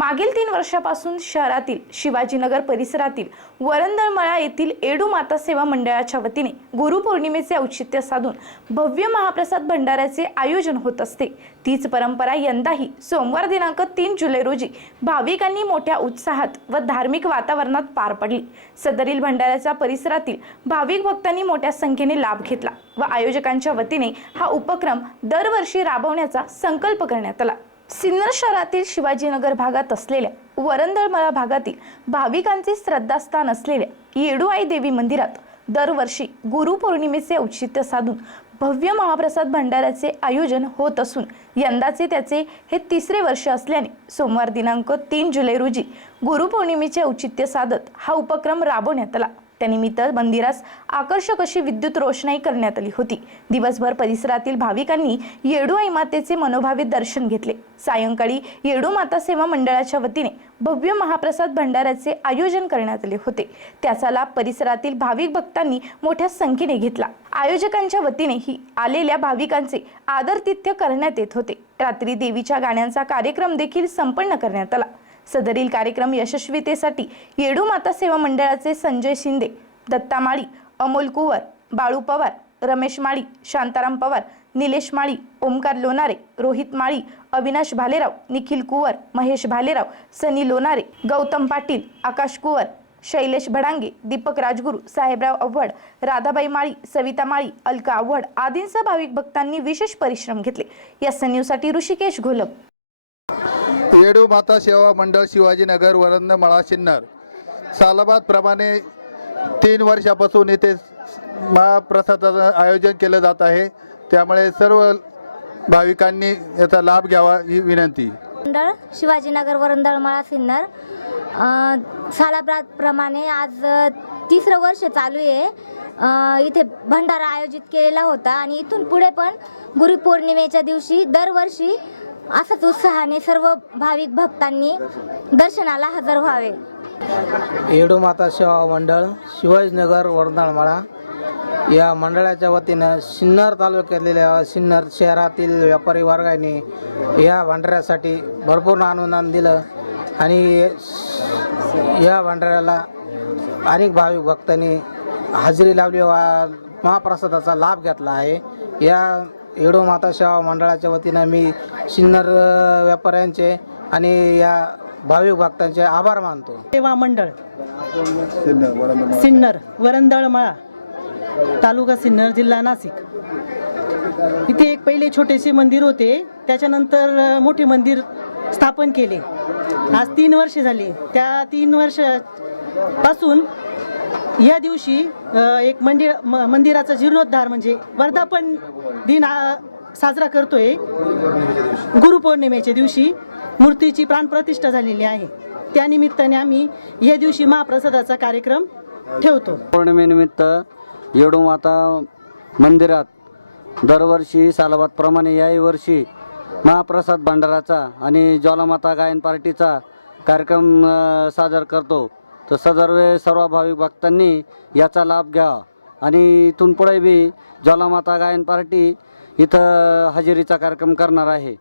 मागील तीन वर्षापासून शहरातील शिवाजीनगर परिसरातील वरंदळमळा येथील एडू माता सेवा मंडळाच्या वतीने गुरुपौर्णिमेचे औचित्य साधून भव्य महाप्रसाद भंडाऱ्याचे आयोजन होत असते. तीच परंपरा यंदाही सोमवार दिनांक तीन जुलै रोजी भाविकांनी मोठ्या उत्साहात व धार्मिक वातावरणात पार पडली. सदरील भंडाऱ्याच्या परिसरातील भाविक भक्तांनी मोठ्या संख्येने लाभ घेतला व आयोजकांच्या वतीने हा उपक्रम दरवर्षी राबवण्याचा संकल्प करण्यात आला. सिन्नर शहरातील शिवाजीनगर भागात असलेल्या वरंदळमळा भागातील भाविकांचे श्रद्धास्थान असलेल्या येडुआई देवी मंदिरात दरवर्षी गुरुपौर्णिमेचे औचित्य साधून भव्य महाप्रसाद भंडाऱ्याचे आयोजन होत असून यंदाचे त्याचे हे तिसरे वर्ष असल्याने सोमवार दिनांक तीन जुलै रोजी गुरुपौर्णिमेचे औचित्य साधत हा उपक्रम राबवण्यात आला. त्यानिमित्त मंदिरास आकर्षक अशी विद्युत रोषणाई करण्यात आली होती. दिवसभर परिसरातील भाविकांनी येडूआई मातेचे मनोभावे दर्शन घेतले. सायंकाळी येडू माता सेवा मंडळाच्या वतीने भव्य महाप्रसाद भंडाऱ्याचे आयोजन करण्यात आले होते. त्याचा लाभ परिसरातील भाविक भक्तांनी मोठ्या संख्येने घेतला. आयोजकांच्या वतीनेही आलेल्या भाविकांचे आदरतिथ्य करण्यात येत होते. रात्री देवीच्या गाण्यांचा कार्यक्रम देखील संपन्न करण्यात आला. सदरील कार्यक्रम यशस्वीतेसाठी येडू माता सेवा मंडळाचे संजय शिंदे दत्ता माळी अमोल कुवर बाळू पवार रमेश माळी शांताराम पवार निलेश माळी ओमकार लोणारे रोहित माळी अविनाश भालेराव निखिल कुवर महेश भालेराव सनी लोणारे गौतम पाटील आकाश कुवर शैलेश भडांगे दीपक राजगुरू साहेबराव आव्हाड राधाबाई माळी सविता माळी अलका आव्हाड आदींसह भाविक भक्तांनी विशेष परिश्रम घेतले. या न्यूजसाठी ऋषिकेश घोलप. येडू माता सेवा मंडळ शिवाजीनगर वरंद मळा सिन्नर सालाबाद प्रमाणे तीन वर्षापासून इथे महाप्रसादाचं आयोजन केलं जात आहे. त्यामुळे सर्व भाविकांनी याचा लाभ घ्यावा ही विनंती. मंडळ शिवाजीनगर वरंदळमळा सिन्नर अ, सालाबादप्रमाणे आज तिसरं वर्ष चालू आहे. इथे भंडारा आयोजित केलेला होता आणि इथून पुढे पण गुरुपौर्णिमेच्या दिवशी दरवर्षी असंच उत्साहाने सर्व भाविक भक्तांनी दर्शनाला हजर व्हावे. येडूमाता सेवा मंडळ शिवाजीनगर वर्धाळमाळा या मंडळाच्या वतीनं सिन्नर तालुक्यातल्या सिन्नर शहरातील व्यापारी वर्गाने या भांडऱ्यासाठी भरपूर अनुदान दिलं आणि या भांडऱ्याला अनेक भाविक भक्तांनी हजेरी लावली वा महाप्रसादाचा लाभ घेतला आहे. या येडो माता सेवा मंडळाच्या वतीनं मी सिन्नर व्यापाऱ्यांचे आणि या भाविक भक्तांचे आभार मानतो. सेवा मंडळ. सिन्नर वरंदळमळा तालुका सिन्नर जिल्हा नाशिक. इथे एक पहिले छोटेसे मंदिर होते. त्याच्यानंतर मोठे मंदिर स्थापन केले. आज तीन वर्ष झाली. त्या तीन वर्षपासून या दिवशी एक मंदिर म- मंदिराचा जीर्णोद्धार म्हणजे वर्धापन दिन साजरा करतोय. गुरुपौर्णिमेच्या दिवशी मूर्तीची प्राणप्रतिष्ठा झालेली आहे. त्यानिमित्ताने आम्ही या दिवशी महाप्रसादाचा कार्यक्रम ठेवतो. पौर्णिमेनिमित्त येडूमाता मंदिरात दरवर्षी सालाबादप्रमाणे याही वर्षी महाप्रसाद भंडाराचा आणि ज्वालामाता गायन पार्टीचा कार्यक्रम साजरा सादर करतो. तर सदर्वे सर्व भाविक भक्तांनी याचा लाभ घ्यावा आणि इथून पुढे बी ज्वालामाता गायन पार्टी इथं हजेरीचा कार्यक्रम करणार आहे.